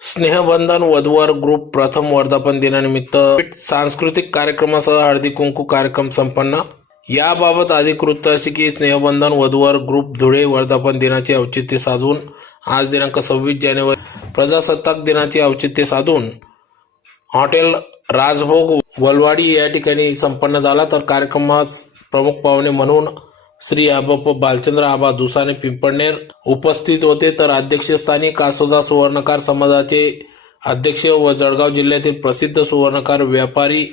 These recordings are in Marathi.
स्नेहबंधन वधवर ग्रुप प्रथम वर्धापन दिनानिमित्त सांस्कृतिक कार्यक्रमासह हळदी कुंकू कार्यक्रम संपन्न. याबाबत अधिकृत अशी असे की स्नेहबंधन वधवर ग्रुप धुळे वर्धापन दिनाचे औचित्य साधून आज दिनांक सव्वीस जानेवारी प्रजासत्ताक दिनाचे औचित्य साधून हॉटेल राजभोग वलवाडी या ठिकाणी संपन्न झाला. तर कार्यक्रमास प्रमुख पाहुणे म्हणून श्री आबाप बालचंद्र आबा दुसाने पिंपळनेर उपस्थित होते. तर अध्यक्षस्थानी कासोदा सुवर्णकार समाजाचे अध्यक्ष व जळगाव जिल्ह्यातील प्रसिद्ध सुवर्णकार व्यापारी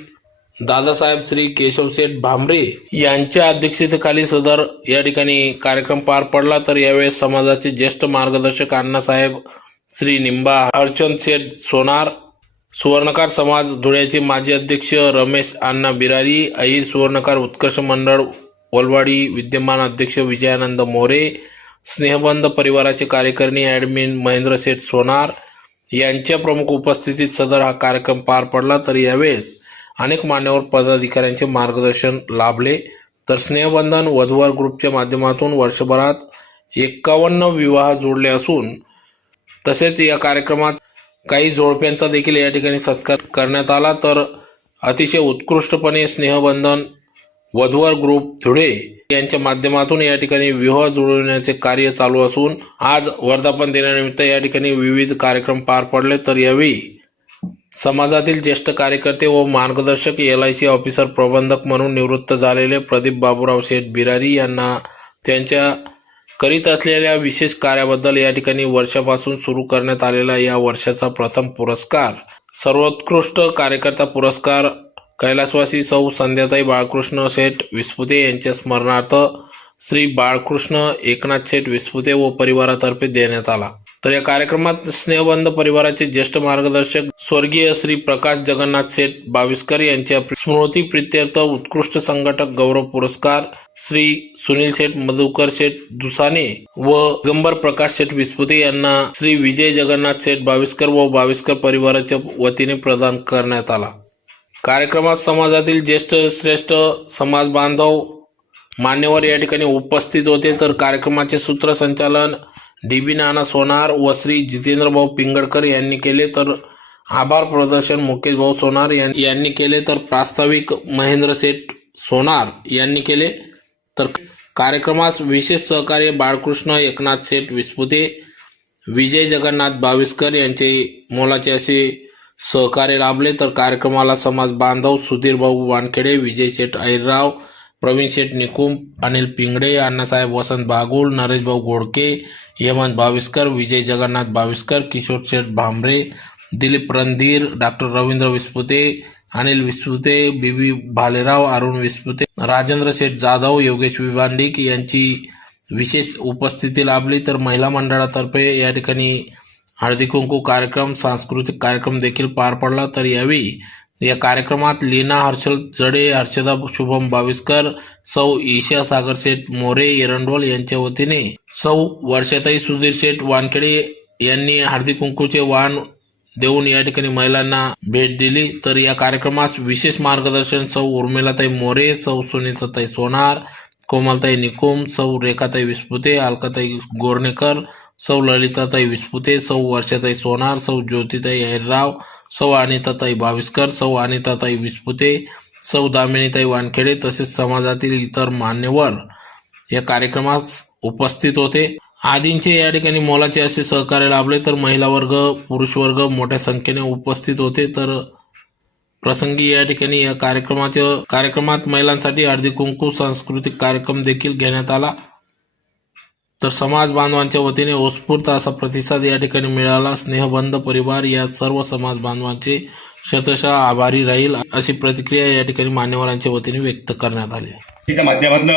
दादासाहेब श्री केशवशेठ भांबरे यांच्या अध्यक्षतेखाली सदर या ठिकाणी कार्यक्रम पार पडला. तर यावेळेस समाजाचे ज्येष्ठ मार्गदर्शक अण्णासाहेब श्री निंबा अर्चंद शेठ सोनार सुवर्णकार समाज धुळ्याचे माजी अध्यक्ष रमेश अण्णा बिरारी अहिर सुवर्णकार उत्कर्ष मंडळ वलवाडी विद्यमान अध्यक्ष विजयानंद मोरे स्नेहबंध परिवाराचे कार्यकारिणी ॲडमिन महेंद्र शेठ सोनार यांच्या प्रमुख उपस्थितीत सदर हा कार्यक्रम पार पडला. तर यावेळेस अनेक मान्यवर पदाधिकाऱ्यांचे मार्गदर्शन लाभले. तर स्नेहबंधन वधूवर ग्रुपच्या माध्यमातून वर्षभरात एक्कावन्न विवाह जोडले असून तसेच या कार्यक्रमात काही जोडप्यांचा देखील या ठिकाणी सत्कार करण्यात आला. तर अतिशय उत्कृष्टपणे स्नेहबंधन वधवर ग्रुप धुळे यांच्या माध्यमातून या ठिकाणी विवाह जुळवण्याचे कार्य चालू असून आज वर्धापन दिनानिमित्त या ठिकाणी विविध कार्यक्रम पार पडले. तर यावेळी समाजातील ज्येष्ठ कार्यकर्ते व मार्गदर्शक एल आय सी ऑफिसर प्रबंधक म्हणून निवृत्त झालेले प्रदीप बाबूराव शेठ बिरारी यांना त्यांच्या करीत असलेल्या विशेष कार्याबद्दल या ठिकाणी वर्षापासून सुरू करण्यात आलेला या वर्षाचा प्रथम पुरस्कार सर्वोत्कृष्ट कार्यकर्ता पुरस्कार कैलासवासी सौ संध्याताई बाळकृष्ण शेठ विस्पुते यांच्या स्मरणार्थ श्री बाळकृष्ण एकनाथ शेठ विस्पुते व परिवारातर्फे देण्यात आला. तर या कार्यक्रमात स्नेहबंध परिवाराचे ज्येष्ठ मार्गदर्शक स्वर्गीय श्री प्रकाश जगन्नाथ शेठ बाविस्कर यांच्या स्मृती प्रित्यर्थ उत्कृष्ट संघटक गौरव पुरस्कार श्री सुनील शेठ मधुकर शेठ दुसाने व गंबर प्रकाश शेठ विस्पुते यांना श्री विजय जगन्नाथ शेठ बाविस्कर व बाविस्कर परिवाराच्या वतीने प्रदान करण्यात आला. कार्यक्रमात समाजातील ज्येष्ठ श्रेष्ठ समाज बांधव मान्यवर या ठिकाणी उपस्थित होते. तर कार्यक्रमाचे सूत्रसंचालन डी बी नाना सोनार व श्री जितेंद्रभाऊ पिंगडकर यांनी केले. तर आभार प्रदर्शन मुकेश भाऊ सोनार यां- यांनी केले. तर प्रास्ताविक महेंद्र सेठ सोनार यांनी केले. तर कार्यक्रमास विशेष सहकार्य बाळकृष्ण एकनाथ सेठ विस्पुते विजय जगन्नाथ बाविस्कर यांचे मोलाचे असे सहकार्य लाभले तर कार्यक्रमाला समाज बांधव Sudhir Bhau Wankhede Vijay Sheth Airao Pravin Sheth Nikumbh Anil Pingde Annasaheb Vasant Bagul Nareshbhau Godke Hemant Baviskar Vijay Jagannath Baviskar Kishor Sheth Bhambare Dilip Randhir doctor Ravindra Vispute Anil Vispute B B Bhalerao Arun Vispute Rajendra Sheth Jadhav Yogesh Vibhandik यांची विशेष उपस्थिती लाभली तर महिला मंडळातर्फे या ठिकाणी हळदी कुंकू कार्यक्रम सांस्कृतिक कार्यक्रम देखील पार पडला. तर यावेळी या कार्यक्रमात लीना हर्षल जडे हर्षदा शुभम बाविस्कर सौ ईशा सागर शेठ मोरे एरंडोल यांच्या वतीने सौ वर्षाताई सुधीर शेठ वानखेडे यांनी हळदी कुंकूचे वाण देऊन या ठिकाणी महिलांना भेट दिली. तर या कार्यक्रमास विशेष मार्गदर्शन सौ उर्मिलाताई मोरे सौ सुनीताताई सोनार कोमलताई निकुम सौ रेखाताई विस्पुते अलकाताई गोरणेकर सौ ललिताताई विस्पुते सौ वर्षाताई सोनार सौ ज्योतिताई अहिरराव सौ अनिताताई बाविस्कर सौ अनिताताई विस्पुते सौ दामिनीताई वानखेडे तसेच समाजातील इतर मान्यवर या कार्यक्रमास उपस्थित होते. आदींचे या ठिकाणी मोलाचे असे सहकार्य लाभले तर महिला वर्ग पुरुष वर्ग मोठ्या संख्येने उपस्थित होते. तर प्रसंगी या ठिकाणी या कार्यक्रमाच्या कार्यक्रमात महिलांसाठी अर्धी कुंकू सांस्कृतिक कार्यक्रम देखील घेण्यात आला. तर समाज बांधवांच्या वतीने उत्स्फूर्त असा प्रतिसाद या ठिकाणी मिळाला. स्नेहबंध परिवार या सर्व समाज बांधवांचे शतशः आभारी राहील अशी प्रतिक्रिया या ठिकाणी मान्यवरांच्या वतीने व्यक्त करण्यात आली. च्या माध्यमातून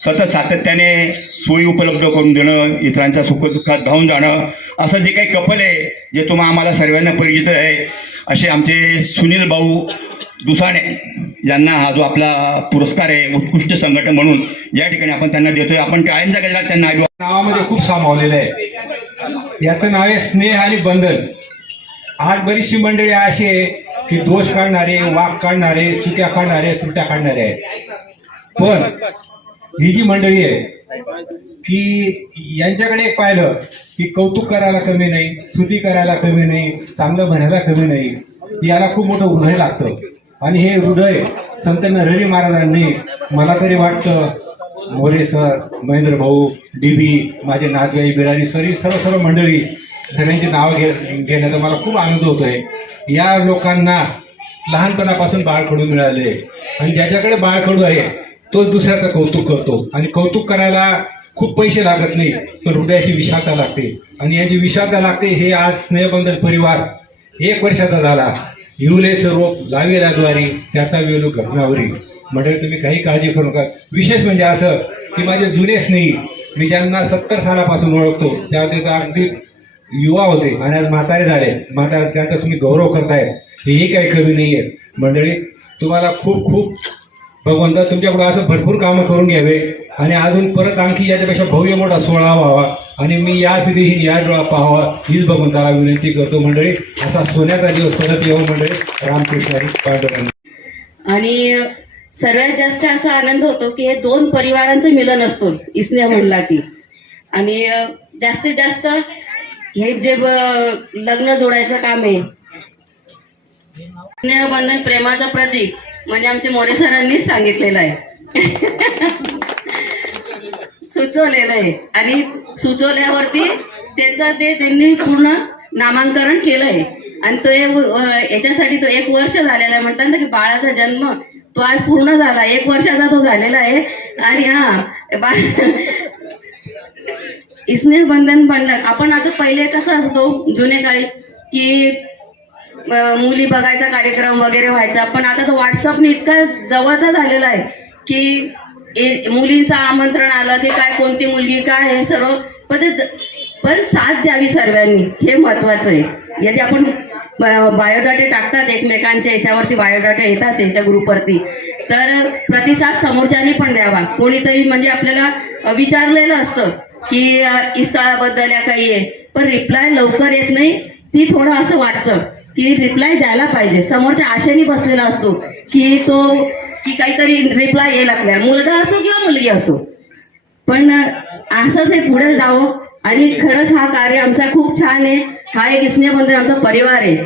सतत सातत्याने सोयी उपलब्ध करून देणं इतरांच्या सुखदुःखात धावून जाणं असं जे काही कपल आहे जे तुम्हा आम्हाला सर्वांना परिचित आहे असे आमचे सुनील भाऊ दुसाणे यांना हा जो आपला पुरस्कार आहे उत्कृष्ट संघटन म्हणून या ठिकाणी आपण त्यांना देतोय. आपण टाळ्यांच्या गजरात त्यांना नावामध्ये खूप सामावलेलं आहे. याचं नाव आहे स्नेह आणि बंधन. आज बरीचशी मंडळी अशी आहे की दोष काढणारे वाघ काढणारे चुक्या काढणारे त्रुट्या काढणारे आहेत. पण ही जी मंडळी आहे की यांच्याकडे एक पाहिलं की कौतुक करायला कमी नाही स्तुती करायला कमी नाही चांगलं म्हणायला कमी नाही याला खूप मोठं हृदय लागतं. आणि हे हृदय संत नरहरी महाराजांनी मला तरी वाटतं मोरे सर महेंद्र भाऊ डीबी माझे नातवाई बिरारी सरी सर्व सर्व मंडळी सगळ्यांची नावं घे घेण्याचा मला खूप आनंद होतोय. या लोकांना लहानपणापासून बाळखडू मिळाले. आणि ज्याच्याकडे बाळखडू आहे तोच दुसऱ्याचं कौतुक करतो. आणि कौतुक करायला खूप पैसे लागत नाही पण हृदयाची विशालता लागते. आणि याची विशालता लागते हे आज स्नेहबंधन परिवार एक वर्षाचा झाला. येऊले स्वरूप लावेला द्वारी त्याचा वेलू घरणावरी म्हणजे तुम्ही काही काळजी करू नका. विशेष म्हणजे असं की माझे जुने नाही मी ज्यांना सत्तर सालापासून ओळखतो त्या ते अगदी युवा होते आणि आज म्हातारे झाले. म्हातारे त्यांचा तुम्ही गौरव करताय. हेही काही कमी नाही आहे मंडळी तुम्हाला खूप खूप भगवंत तुमच्याकडून असं भरपूर कामं करून घ्यावे. आणि अजून परत आणखी याच्यापेक्षा भव्य मोठा सोहळा व्हावा. आणि मी या स्थितीही या डोळा पाहावा. हीच भगवंताला विनंती करतो मंडळी. असा सोन्याचा दिवस परत येऊ मंडळी. रामकृष्ण हरी आणि सर्वात जास्त असा आनंद होतो की हे दोन परिवारांचं मिलन असतो इसन्या म्हणला की. आणि जास्तीत जास्त हे जे लग्न जोडायचं काम आहे. स्नेहबंधन प्रेमाचं प्रतीक. म्हणजे आमच्या मोरे सरांनीच सांगितलेलं आहे. सुचवलेलं आहे. आणि सुचवल्यावरती त्याचं ते त्यांनी पूर्ण नामांकन केलंय. आणि तो याच्यासाठी तो एक वर्ष झालेला आहे. म्हणतात ना की बाळाचा जन्म तो आज पूर्ण झाला. एक वर्षाचा तो झालेला आहे. आणि हा बा स्नेह बंधन बनलं. आपण आता पहिले कसं असतो जुने काळी की मुली बघायचा कार्यक्रम वगैरे व्हायचा. पण आता तो व्हॉट्सअपने इतका जवळचा झालेला आहे की ए- मुलींचं आमंत्रण आलं की काय कोणती मुलगी काय हे सर्व. पण ते पण साथ द्यावी सर्वांनी हे महत्वाचं आहे. यदि आपण बायोडाटे टाकतात एकमेकांच्या याच्यावरती बायोडाटे येतात त्याच्या ग्रुपवरती तर प्रतिसाद समोरच्यानी पण द्यावा. कोणीतरी म्हणजे आपल्याला विचारलेलं असतं की स्थळाबद्दल या काही आहे. पण रिप्लाय लवकर येत नाही ती थोडं असं वाटतं. की रिप्लाय द्यायला पाहिजे. समोरच्या आशेने बसलेला असतो की तो की काहीतरी रिप्लाय येईल आपल्याला. मुलगा असो किंवा मुलगी असो. पण असंच हे पुढे जावं. आणि खरंच हा कार्य आमचा खूप छान आहे. हा एक स्नेहबंधन आमचा परिवार आहे.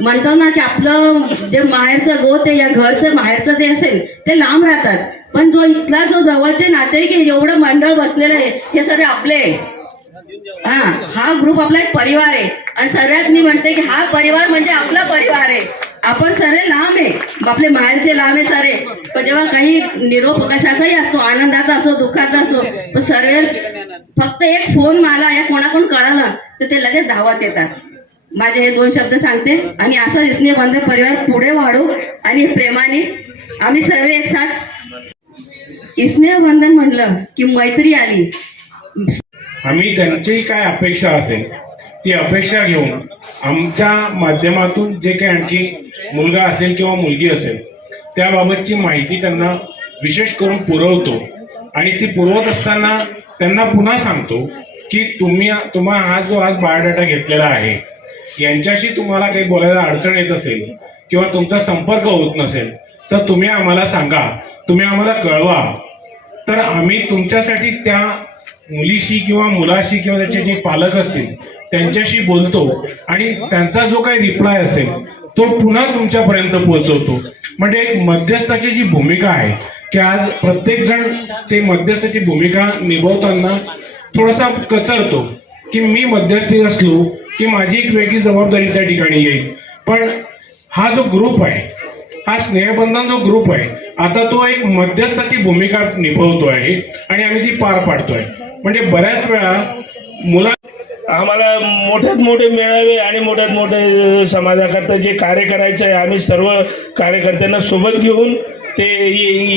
म्हणतो ना की आपलं जे माहेरचं गोत आहे या घरचं माहेरचं जे असेल ते लांब राहतात. पण जो इथला जो जवळचे नातेवाईक एवढं मंडळ बसलेलं आहे हे सगळे आपले आहे. हा हा ग्रुप आपला एक परिवार आहे. आणि सगळ्यात मी म्हणते की हा परिवार म्हणजे आपला परिवार आहे. आपण सर्व लांब आहे. आपले माहेरचे लांब आहे सारे. पण जेव्हा काही निरोप कशाचाही असतो आनंदाचा असो दुःखाचा असो पण सर्व फक्त एक फोन मला या कोणाकोण कळाला तर ते लगेच धावत येतात. माझे हे दोन शब्द सांगते. आणि असं स्नेह बंद परिवार पुढे वाढू आणि प्रेमाने आम्ही सर्व एक साथ स्नेहबंधन म्हणलं की मैत्री आली. आम्ही त्यांची काय अपेक्षा असेल ती अपेक्षा घेऊन आमच्या माध्यमातून जे काही आणखी मुलगा असेल किंवा मुलगी असेल त्याबाबतची माहिती त्यांना विशेष करून पुरवतो. आणि ती पुरवत असताना त्यांना पुन्हा सांगतो की तुम्ही तुम्हा हा जो आज बायोडाटा घेतलेला आहे यांच्याशी तुम्हाला काही बोलायला अडचण येत असेल किंवा तुमचा संपर्क होत नसेल तर तुम्ही आम्हाला सांगा तुम्ही आम्हाला कळवा. तर आम्ही तुमच्यासाठी त्या मुलीशी किंवा मुलाशी किंवा त्याचे जे पालक असतील त्यांच्याशी बोलतो आणि त्यांचा जो काही रिप्लाय असेल तो पुन्हा तुमच्यापर्यंत पोहोचवतो. म्हणजे एक मध्यस्थाची जी भूमिका आहे की आज प्रत्येक जण ते मध्यस्थाची भूमिका निभवताना थोडासा कचरतो की मी मध्यस्थी असलो की माझी एक वेगळी जबाबदारी त्या ठिकाणी येईल. पण हा जो ग्रुप आहे हा स्नेहबंधन जो ग्रुप आहे आता तो एक मध्यस्थाची भूमिका निभवतो आहे आणि आम्ही ती पार पाडतोय. म्हणजे बऱ्याच वेळा मुला आम्हाला मोठ्यात मोठे मेळावे आणि मोठ्यात मोठे समाजाकरता जे कार्य करायचं आहे आम्ही सर्व कार्यकर्त्यांना सोबत घेऊन ते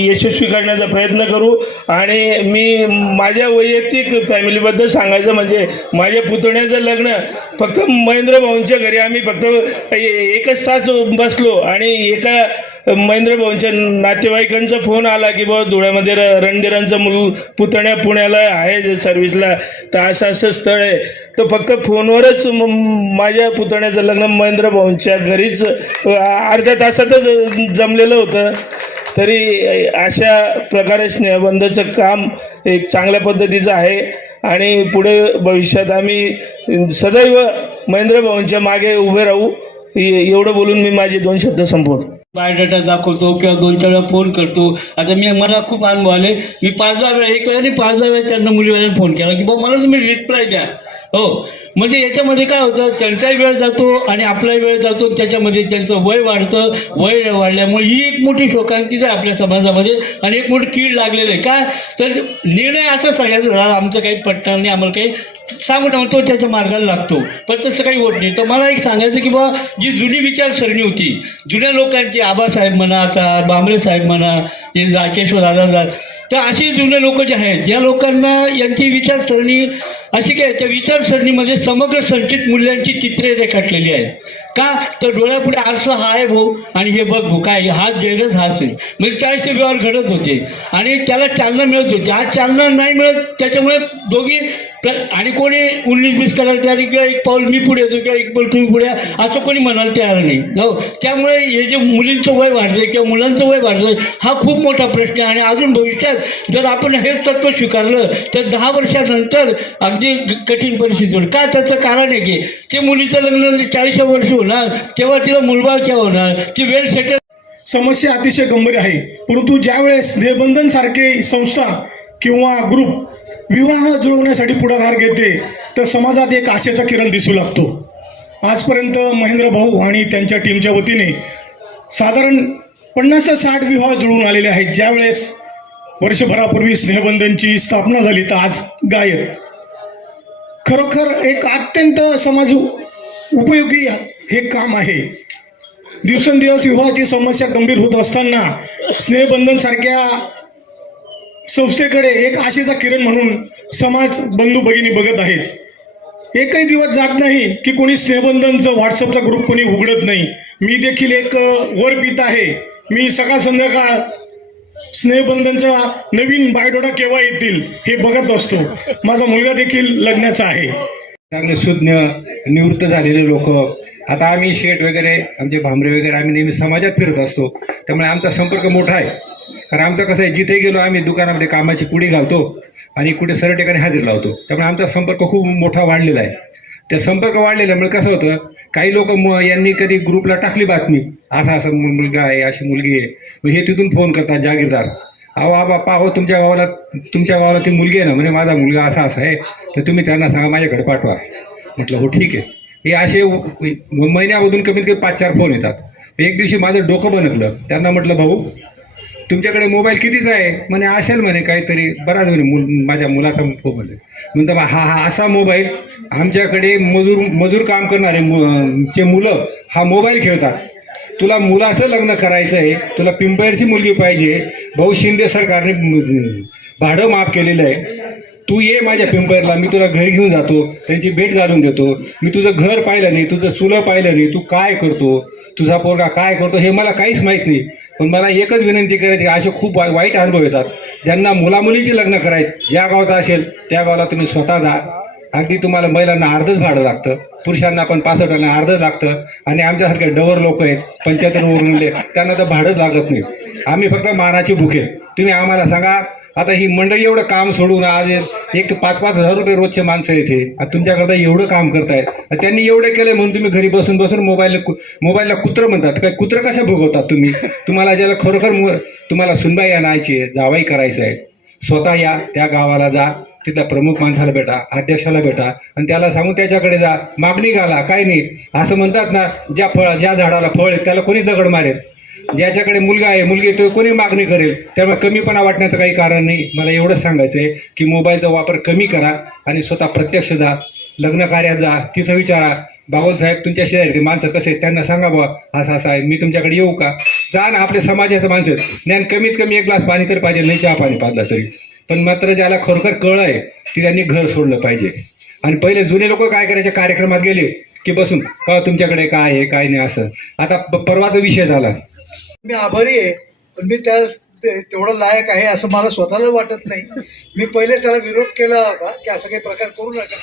यशस्वी करण्याचा प्रयत्न करू. आणि मी माझ्या वैयक्तिक फॅमिलीबद्दल सांगायचं म्हणजे माझ्या पुतण्याचं लग्न फक्त महेंद्र भाऊंच्या घरी आम्ही फक्त एकच तास बसलो आणि एका महेंद्र भाऊंच्या नातेवाईकांचा फोन आला की बाबा धुळ्यामध्ये र- मुल पुतण्या पुण्याला आहे सर्व्हिसला तर असं असं स्थळ आहे. तर फक्त फोनवरच म- माझ्या पुतण्याचं लग्न महेंद्र भाऊंच्या घरीच अर्ध्या तासातच जमलेलं होतं. तरी अशा प्रकारे स्नेहबंधचं काम एक चांगल्या पद्धतीचं आहे. आणि पुढे भविष्यात आम्ही सदैव महेंद्र भाऊंच्या मागे उभे राहू. एवढं बोलून मी माझे दोन शब्द संपवतो. बायोडाटा दाखवतो किंवा दोन चार वेळा फोन करतो. आता मी मला खूप अनुभव आले. मी पाच दहा वेळा एक वेळा नाही पाच दहा वेळा त्यांना मुलीवाल्याने फोन केला की बाबा मला तुम्ही रिप्लाय द्या. हो. म्हणजे याच्यामध्ये काय होतं त्यांचाही वेळ जातो आणि आपलाही वेळ जातो त्याच्यामध्ये त्यांचं वय वाढतं. वय वाढल्यामुळे ही एक मोठी शोकांतीच आहे आपल्या समाजामध्ये आणि एक मोठी कीड लागलेली आहे. का तर निर्णय असा सगळ्याचा झाला. आमचं काही पटणार नाही आम्हाला काही सांगू टाकून तो त्याच्या मार्गाला लागतो. पण तसं काही होत नाही. तर मला एक सांगायचं की बाबा जी जुनी विचारसरणी होती जुन्या लोकांची आबासाहेब म्हणा आता बांबळे साहेब म्हणा हे राकेश्वर दादा तर असे जुने लोक जे आहेत या लोकांना यांची विचारसरणी अशी काय त्या विचारसरणीमध्ये समग्र संचित मूल्यांची चित्रे रेखाटलेली आहेत. का? तर डोळ्यापुढे आरसा हा आहे भाऊ आणि हे बघ भाऊ काय हाच जैनच हाच आहे म्हणजे चाळीसशे व्यवहार घडत होते आणि त्याला चालना मिळत होती. आज चालना नाही मिळत त्याच्यामुळे दोघी तर आणि कोणी उन्नीस बीस करायला तयारी किंवा एक पाऊल मी पुढे येतो किंवा एक पाऊल तुम्ही पुढे असं कोणी म्हणायला तयार नाही. हो त्यामुळे हे जे मुलींचं वय वाढलं किंवा मुलांचं वय वाढलं हा खूप मोठा प्रश्न आहे. आणि अजून भविष्यात जर आपण हेच तत्व स्वीकारलं तर दहा वर्षानंतर अगदी कठीण परिस्थिती होईल. का त्याचं कारण आहे की ते मुलीचं लग्न चाळीस वर्ष होणार तेव्हा तिला मुलबाळ केव्हा होणार ती वेल सेटल समस्या अतिशय गंभीर आहे. परंतु ज्यावेळेस निर्बंधन सारखे संस्था किंवा ग्रुप विवाह जुळवण्यासाठी पुढाकार घेते तर समाजात एक आशेचा किरण दिसू लागतो. आजपर्यंत महेंद्र भाऊ आणि त्यांच्या टीमच्या वतीने साधारण पन्नास ते साठ विवाह जुळून आलेले आहेत. ज्यावेळेस वर्षभरापूर्वी स्नेहबंधनची स्थापना झाली तर आज गायब. खरोखर एक अत्यंत समाज उपयोगी हे काम आहे. दिवसेंदिवस विवाहाची समस्या गंभीर होत असताना स्नेहबंधनसारख्या संस्थेकडे एक आशेचा किरण म्हणून समाज बंधू भगिनी बघत आहेत. एकही दिवस जात नाही की कोणी स्नेहबंधनचं व्हॉट्सअपचा ग्रुप कोणी उघडत नाही. मी देखील एक वर पित आहे. मी सकाळ संध्याकाळ स्नेहबंधनचा नवीन बायडोडा केव्हा येतील हे बघत असतो. माझा मुलगा देखील लग्नाचा आहे. सुज्ञ निवृत्त झालेले लोक. आता आम्ही शेठ वगैरे आमचे भांबरे वगैरे आम्ही नेहमी समाजात फिरत असतो. त्यामुळे आमचा संपर्क मोठा आहे. कारण आमचं कसं आहे जिथे गेलो आम्ही दुकानामध्ये कामाची पुडी घालतो आणि कुठे सर्व ठिकाणी हजेरी लावतो. त्यामुळे आमचा संपर्क खूप मोठा वाढलेला आहे. त्या संपर्क वाढलेल्यामुळे कसं होतं काही लोक म यांनी कधी ग्रुपला टाकली बातमी असा असा मुलगा आहे अशी मुलगी आहे मग हे तिथून फोन करतात जागीरदार. अहो आबा पाहो तुमच्या गावाला तुमच्या गावाला ती मुलगी आहे ना म्हणजे माझा मुलगा असा असा आहे तर तुम्ही त्यांना सांगा माझ्याकडे पाठवा. म्हटलं हो ठीक आहे. हे असे महिन्यामधून कमीत कमी पाच चार फोन येतात. एक दिवशी माझं डोकं बनकलं. त्यांना म्हटलं भाऊ तुमच्याकडे मोबाईल कितीचा आहे? म्हणे असेल म्हणे काहीतरी. बराच म्हणे मुल माझ्या मुलाचा मोबाईल आहे म्हणतो बा हा हा असा मोबाईल आमच्याकडे मजूर मजूर काम करणारे मु चे मुलं हा मोबाईल खेळतात. तुला मुलाचं लग्न करायचं आहे तुला पिंपळची मुलगी पाहिजे. भाऊ शिंदे सरकारने भाडं माफ केलेलं आहे. तू ये माझ्या पिंपरला मी तुला घरी घेऊन जातो त्यांची भेट घालून देतो. मी तुझं घर पाहिलं नाही तुझं चुलं पाहिलं नाही तू काय करतो? तुझा पोरगा काय करतो? हे मला काहीच माहीत नाही. पण मला एकच विनंती करायची असे खूप वाई- वाईट अनुभव येतात. ज्यांना मुलामुलीची लग्न करायची ज्या गावात असेल त्या गावाला तुम्ही स्वतः जा. अगदी तुम्हाला महिलांना अर्धच भाडं लागतं. पुरुषांना पण पासष्टांना अर्धच लागतं. आणि आमच्यासारखे डवर लोक आहेत पंच्याहत्तर उरले त्यांना तर भाडंच लागत नाही. आम्ही फक्त मानाची भुके तुम्ही आम्हाला सांगा आता ही मंडळी एवढं काम सोडून आज एक पाच पाच हजार रुपये रोजचे माणसं येते आता एवढं काम करतायत. त्यांनी एवढं केलंय म्हणून तुम्ही घरी बसून बसून मोबाईल मोबाईलला कुत्रं म्हणतात. काय कुत्रं कशा भोगवतात तुम्ही? तुम्हाला ज्याला खरोखर तुम्हाला सुनबाई आणायची आहे जावाई करायचं आहे. स्वतः या त्या गावाला जा तिथल्या प्रमुख माणसाला भेटा अध्यक्षाला भेटा आणि त्याला सांगून त्याच्याकडे जा. मागणी घाला काय नाही असं म्हणतात ना ज्या फळ ज्या झाडाला फळ आहे त्याला कोणी दगड मारेल? म्हणजे ज्याच्याकडे मुलगा आहे मुलगी तो कोणी मागणी करेल? त्यामुळे कमीपणा वाटण्याचं काही कारण नाही. मला एवढंच सांगायचं आहे की मोबाईलचा वापर कमी करा आणि स्वतः प्रत्यक्ष जा लग्न कार्यात जा तिथं विचारा. बागोल साहेब तुमच्या शेजारी माणसं कसे आहेत त्यांना सांगा बुवा असं असं आहे. मी तुमच्याकडे येऊ का? जा ना आपल्या समाजाचं माणसं ज्ञान कमीत कमी एक ग्लास पाणी तर पाहिजे नाही चहा पाणी पाजला तरी. पण मात्र ज्याला खरोखर कळ आहे की त्यांनी घर सोडलं पाहिजे. आणि पहिले जुने लोक काय करायचे? कार्यक्रमात गेले की बसून का तुमच्याकडे काय आहे काय नाही असं. आता परवाचा विषय झाला. मी आभारी आहे. पण मी त्या तेवढं लायक आहे असं मला स्वतःला वाटत नाही. मी पहिलेच त्याला विरोध केला होता की असा काही प्रकार करू नका.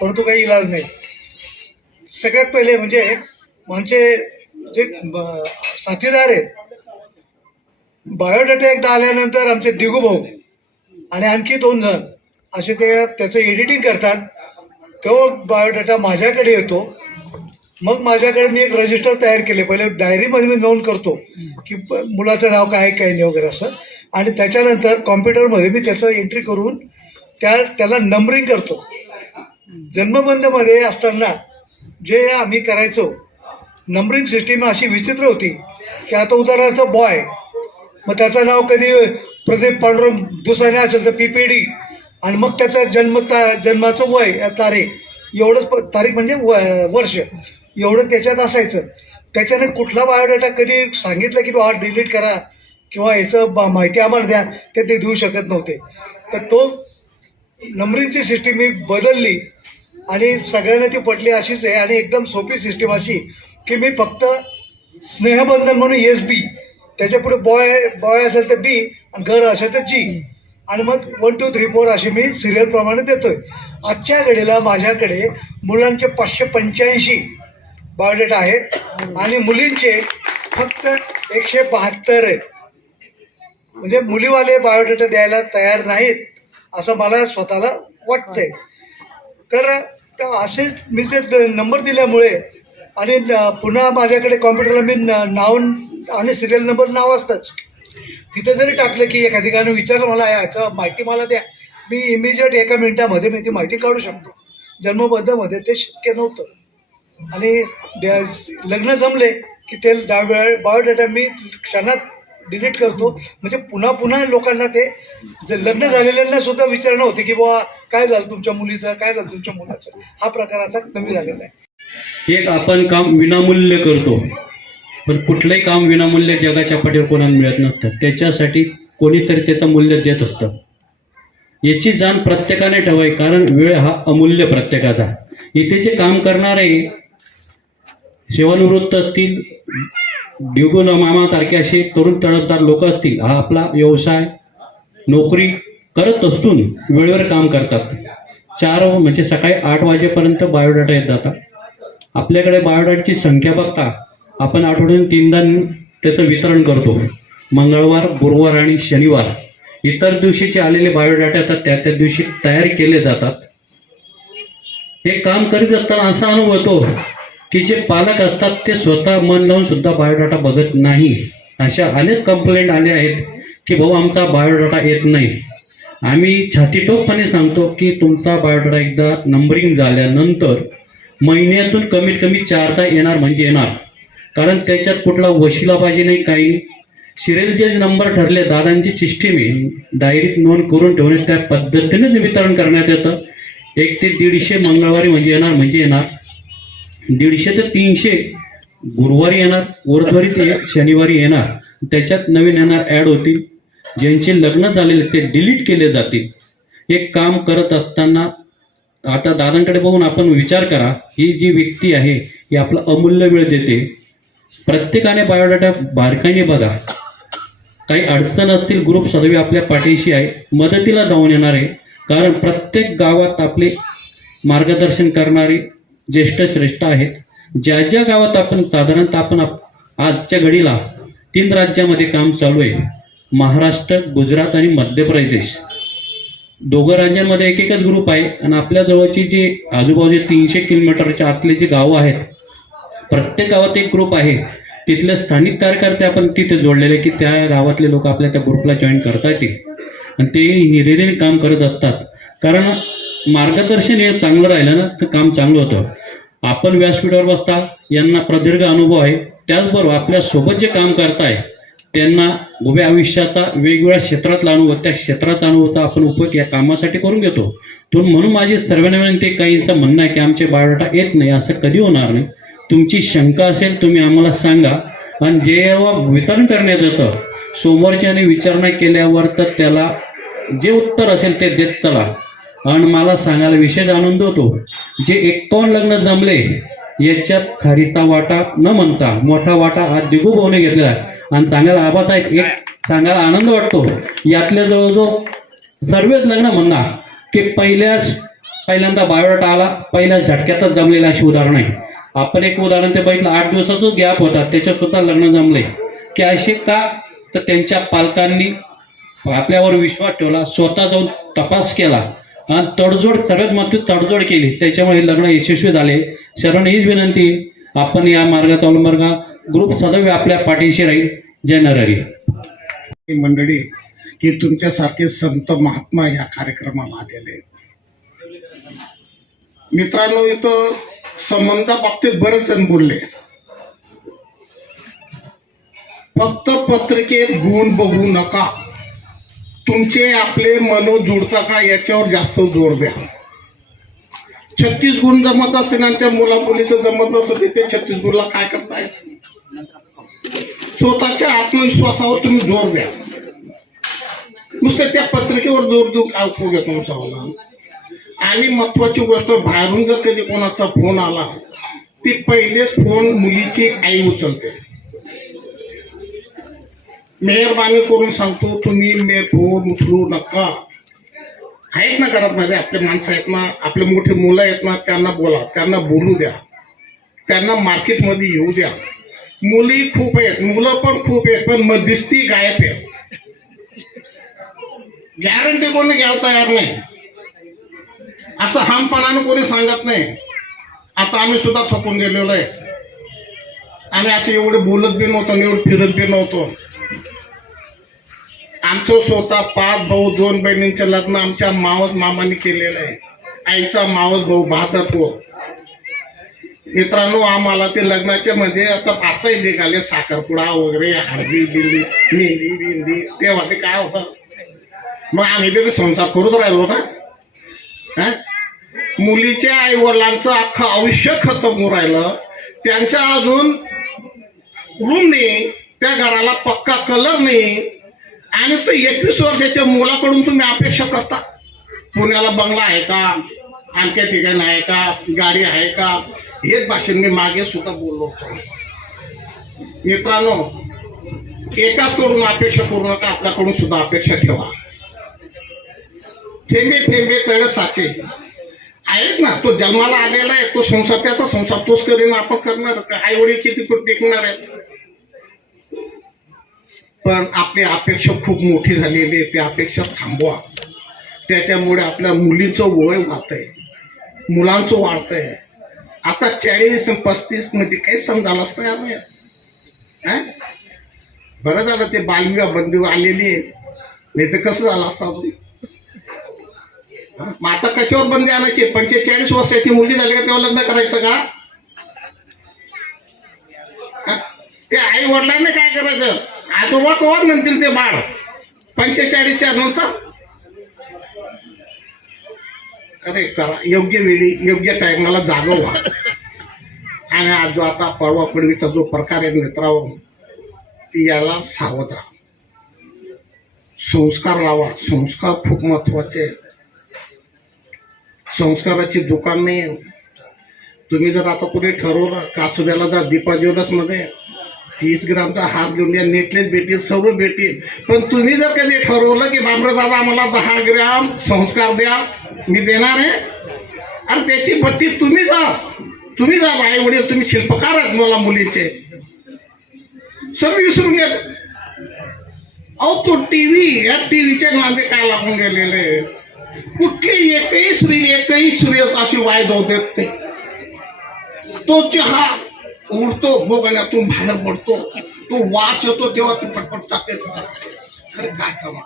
परंतु काही इलाज नाही. सगळ्यात पहिले म्हणजे म्हणजे जे साथीदार आहेत बायोडेटा एकदा आल्यानंतर आमचे दिगू भाऊ आणि आणखी दोन जण असे ते त्याचं एडिटिंग करतात. तो बायोडेटा माझ्याकडे येतो. मग माझ्याकडे मी एक रजिस्टर तयार केले. पहिले डायरीमध्ये मी नोंद करतो की प- मुलाचं नाव काय काय नाही वगैरे असं. आणि त्याच्यानंतर कॉम्प्युटरमध्ये मी त्याचं एंट्री करून त्या त्याला नंबरिंग करतो. जन्मबंधमध्ये असताना जे आम्ही करायचो नंबरिंग सिस्टीम अशी विचित्र होती की आता उदाहरणार्थ बॉय मग त्याचं नाव कधी प्रदीप पांडुरंग दुसऱ्याने असेल तर पीपीडी आणि मग त्याचा जन्म ता जन्माचं वय तारीख एवढंच प- तारीख म्हणजे व- वर्ष. एवढं त्याच्यात असायचं. त्याच्याने कुठला बायोडाटा कधी सांगितलं की तो हा डिलीट करा किंवा याचं माहिती आम्हाला द्या ते ते देऊ शकत नव्हते. तर तो नंबरिंगची सिस्टीम मी बदलली आणि सगळ्यांना ती पटली अशीच आहे आणि एकदम सोपी सिस्टीम अशी की मी फक्त स्नेहबंधन म्हणून एस बी त्याच्या पुढे बॉय बॉय असेल तर बी आणि घर असेल तर जी आणि मग वन टू थ्री फोर अशी मी सिरियल प्रमाणे देतोय. आजच्या घडीला माझ्याकडे मुलांचे पाचशे पंच्याऐंशी बायोडेटा आहेत. आणि मुलींचे फक्त एकशे बहात्तर आहेत. म्हणजे मुलीवाले बायोडेटा द्यायला तयार नाहीत असं मला स्वतःला वाटतंय. तर असेच मी ते नंबर दिल्यामुळे आणि पुन्हा माझ्याकडे कॉम्प्युटरला मी नाव आणि सिरियल नंबर नाव असतंच. तिथे जरी टाकलं की एका ठिकाणी विचारलं मला याचं माहिती मला द्या. मी इमिजिएट एका मिनिटामध्ये मी ती माहिती काढू शकतो. जन्मबद्धमध्ये ते शक्य नव्हतं. आणि लग्न जमले की ते बायोडेटा मी क्षणात डिलीट करतो. म्हणजे पुन्हा पुन्हा लोकांना ते जे लग्न झालेल्यांना सुद्धा विचारणं होते की बुवा काय झालं तुमच्या मुलीचं काय झालं तुमच्या मुलाचं? हा प्रकार आता कमी झालेला आहे. एक आपण काम विनामूल्य करतो. पण कुठलंही काम विनामूल्य जगाच्या पाठीवर कोणाला मिळत नसतं. त्याच्यासाठी कोणीतरी त्याचं मूल्य देत असतं. याची जाण प्रत्येकाने ठेवाय कारण वेळ हा अमूल्य प्रत्येकाचा. इथे जे काम करणारे सेवानिवृत्त असतील ड्युगुन मामासारखे असे तरुण तळपदार लोक असतील. हा आपला व्यवसाय नोकरी करत असून वेळेवर काम करतात. चार म्हणजे सकाळी आठ वाजेपर्यंत बायोडाटा येत जातात. आपल्याकडे बायोडाटाची संख्या बघता आपण आठवड्यातून तीनदा त्याचं वितरण करतो. मंगळवार गुरुवार आणि शनिवार. इतर दिवशीचे आलेले बायोडाटा येतात त्या त्या दिवशी तयार केले जातात. हे काम करीत असताना असा अनुभव येतो की जे पालक असतात ते स्वतः मन लावून सुद्धा बायोडाटा बघत नाही. अशा अनेक कंप्लेंट आल्या आहेत की भाऊ आमचा बायोडाटा येत नाही. आम्ही छातीटोकपणे सांगतो की तुमचा बायोडाटा एकदा नंबरिंग झाल्यानंतर महिन्यातून कमीत कमी चारदा येणार म्हणजे येणार. कारण त्याच्यात कुठला वशिला पाहिजे नाही काही नाही. सिरियल जे नंबर ठरले दादांची सिस्टीम आहे डायरीत नोंद करून ठेवणे त्या पद्धतीनेच वितरण करण्यात येतं. एक ते दीडशे मंगळवारी म्हणजे येणार म्हणजे येणार. दीडशे ते तीनशे गुरुवारी येणार उर्ध्वरी ते शनिवारी येणार. त्याच्यात नवीन येणार ॲड होतील. ज्यांचे लग्न झालेले ते डिलीट केले जातील. एक काम करत असताना आता दादांकडे बघून आपण विचार करा ही जी व्यक्ती आहे ही आपला अमूल्य वेळ देते. प्रत्येकाने बायोडाटा बारकाईने बघा. काही अडचण असतील ग्रुप सदैव आपल्या पाठीशी आहे. मदतीला जाऊन येणार आहे. कारण प्रत्येक गावात आपले मार्गदर्शन करणारे ज्येष्ठ श्रेष्ठ आहेत. ज्या ज्या गावात आपण साधारणतः आपण आजच्या घडीला तीन राज्यामध्ये काम चालू आहे. महाराष्ट्र गुजरात आणि मध्य प्रदेश. दोघं राज्यांमध्ये एक एकच ग्रुप आहे आणि आपल्या जवळची जी आजूबाजूचे तीनशे किलोमीटरच्या आतले जी गावं आहेत प्रत्येक गावात एक ग्रुप आहे. तिथले स्थानिक कार्यकर्ते आपण तिथे जोडलेले की त्या गावातले लोक आपल्या त्या ग्रुपला जॉईन करता येतील आणि ते हिरिरीने काम करत असतात. कारण मार्गदर्शन हे चांगलं राहिलं ना तर काम चांगलं होतं. आपण व्यासपीठावर बसता यांना प्रदीर्घ अनुभव आहे. त्याचबरोबर आपल्यासोबत जे काम करताय त्यांना उभ्या आयुष्याचा वेगवेगळ्या क्षेत्रातला अनुभव त्या क्षेत्राचा अनुभवाचा आपण उपयोग या कामासाठी करून घेतो. तो म्हणून माझी सर्वांना विनंती काहींचं म्हणणं आहे की आमचे बायोडाटा येत नाही असं कधी होणार नाही. तुमची शंका असेल तुम्ही आम्हाला सांगा. आणि जेव्हा वितरण करण्यात येतं सोमवारच्याने विचारणा केल्यावर तर त्याला जे उत्तर असेल ते देत चला. आणि मला सांगायला विशेष आनंद होतो जे एकावन्न लग्न जमले याच्यात खारीचा वाटा न म्हणता मोठा वाटा हा दिगू भाऊने घेतलेला आहे. आणि चांगला आभास आहे एक चांगला आनंद वाटतो. यातल्या जवळजवळ सर्वच लग्न म्हणणार की पहिल्याच पहिल्यांदा बायोडाटा आला पहिल्या झटक्यातच जमलेलं अशी उदाहरण आहे. आपण एक उदाहरण ते बघितलं आठ दिवसाचं गॅप होता त्याच्यात सुद्धा लग्न जमले. की असे का? तर त्यांच्या पालकांनी आपल्यावर विश्वास ठेवला स्वतः जाऊन तपास केला आणि तडजोड सगळ्यात महत्त्वाची तडजोड केली. त्याच्यामुळे लग्न यशस्वी झाले. शरण हीच विनंती आपण या मार्गाचा अवलंब ग्रुप सदैव आपल्या पाठीशी राहील. जय नरहरी मंडळी की तुमच्यासारखे संत महात्मा या कार्यक्रमाला आलेले मित्रांनो इथं संबंधाबाबतीत बरेच जण बोलले. फक्त पत्रिकेत गुण बघू नका. तुमचे आपले मनो जुळता का याच्यावर जास्त जोर द्या. छत्तीस गुण जमत असते आणि त्या मुला मुलीचं जमत नसते ते छत्तीस गुणला काय करताय स्वतःच्या आत्मविश्वासावर तुम्ही जोर द्या. नुसतं त्या पत्रिकेवर जोर देऊन काय उपयोग आहे तुमचा मला? आणि महत्वाची गोष्ट बाहेरून जर कधी कोणाचा फोन आला ती पहिलेच फोन मुलीची आई उचलते. मेहरबानी करून सांगतो तुम्ही मे फोन उचलू नका. आहेत ना घरात मध्ये आपले माणसं आहेत ना आपले मोठे मुलं आहेत ना त्यांना बोला त्यांना बोलू द्या. त्यांना मार्केटमध्ये येऊ द्या. मुली खूप आहेत मुलं पण खूप आहेत पण मध्यस्थी गायब आहेत गॅरंटी कोणी घ्यायला तयार नाही. असं हमपणानं कोणी सांगत नाही. आता आम्ही सुद्धा थकून गेलेलो आहे. आम्ही असं एवढे बोलत बी नव्हतो एवढं फिरत बी नव्हतो. आमचं स्वतः पाच भाऊ दोन बहिणींचं लग्न आमच्या मावस मामाने केलेलं आहे. आईचा मावस भाऊ भातत्व मित्रांनो आम्हाला ते लग्नाच्या मध्ये आता आताही निघाले साखरपुडा वगैरे हळदी बिंदी मेहंदी बिंदी. तेव्हा ते काय होतं? मग आम्ही बी संसार करूच राहिलो ना. हा? मुलीच्या आई वडिलांचं अख्खं आयुष्य खतम होऊन राहिलं. त्यांच्या अजून रूम नाही. त्या घराला पक्का कलर नाही. आणि तो एकवीस वर्षाच्या मुलाकडून तुम्ही अपेक्षा करता. पुण्याला बंगला आहे का? आणख्या ठिकाणी आहे का? गाडी आहे का? हेच भाषण मी मागे सुद्धा बोललो होतो. मित्रांनो एकाच करून अपेक्षा करू नका आपल्याकडून सुद्धा अपेक्षा ठेवा. थेंबे थेंबे तळे साचे. आहेत ना तो जन्माला आलेला आहे तो संसार त्याचा संसार तोच करेन आपण करणार. आई वडील किती तो टिकणार आहेत? पण आपली अपेक्षा खूप मोठी झालेली आहे ती अपेक्षा थांबवा. त्याच्यामुळे आपल्या मुलीचं वय वाढतंय. मुलांचं वाढतंय. आता चाळीस पस्तीसमध्ये काही समजायला नाही यार नाही. बरं झालं ते बालविवाह बंदी आलेली आहे. नाही तर कसं झालं असतं अजून? मग आता कशावर बंदी आणायची? पंचेचाळीस वर्षाची मुलगी झाली का तेव्हा लग्न करायचं का? हा? ते आई वडिलांना काय करायचं? आजोबा कवा म्हणतील ते बाळ पंचेचाळीसच्या नंतर. अरे करा. योग्य वेळी योग्य टायमाला जागं व्हा आणि आज जो आता पळवा पडवीचा जो प्रकार आहे नेत्राव ती याला सावध राहा. संस्कार लावा. संस्कार खूप महत्त्वाचे संस्काराची दुकान नाही. तुम्ही जर आता कुठे ठरवलं कासुद्याला जा दीपा मध्ये तीस ग्रामचा हार घेऊन या नेकलेस भेटेल सर्व भेटेल. पण तुम्ही जर कधी ठरवलं की बाबरा दादा आम्हाला दहा ग्राम संस्कार द्या मी देणार आहे. आणि त्याची भट्टी तुम्ही जा. तुम्ही जा आई वडील तुम्ही शिल्पकार आहेत मला मुलीचे. सर्व विसरून गेले. अहो तो टी व्ही या टी व्हीचे माझे काय लागून गेलेले? कुठली एकही स्त्री एकही सूर्य अशी वाय जाऊ देत नाही. तो चहा उडतो बोगण्यातून बाहेर पडतो. तो वास येतो तेव्हा ती पटपट टाकते खरं काय कमा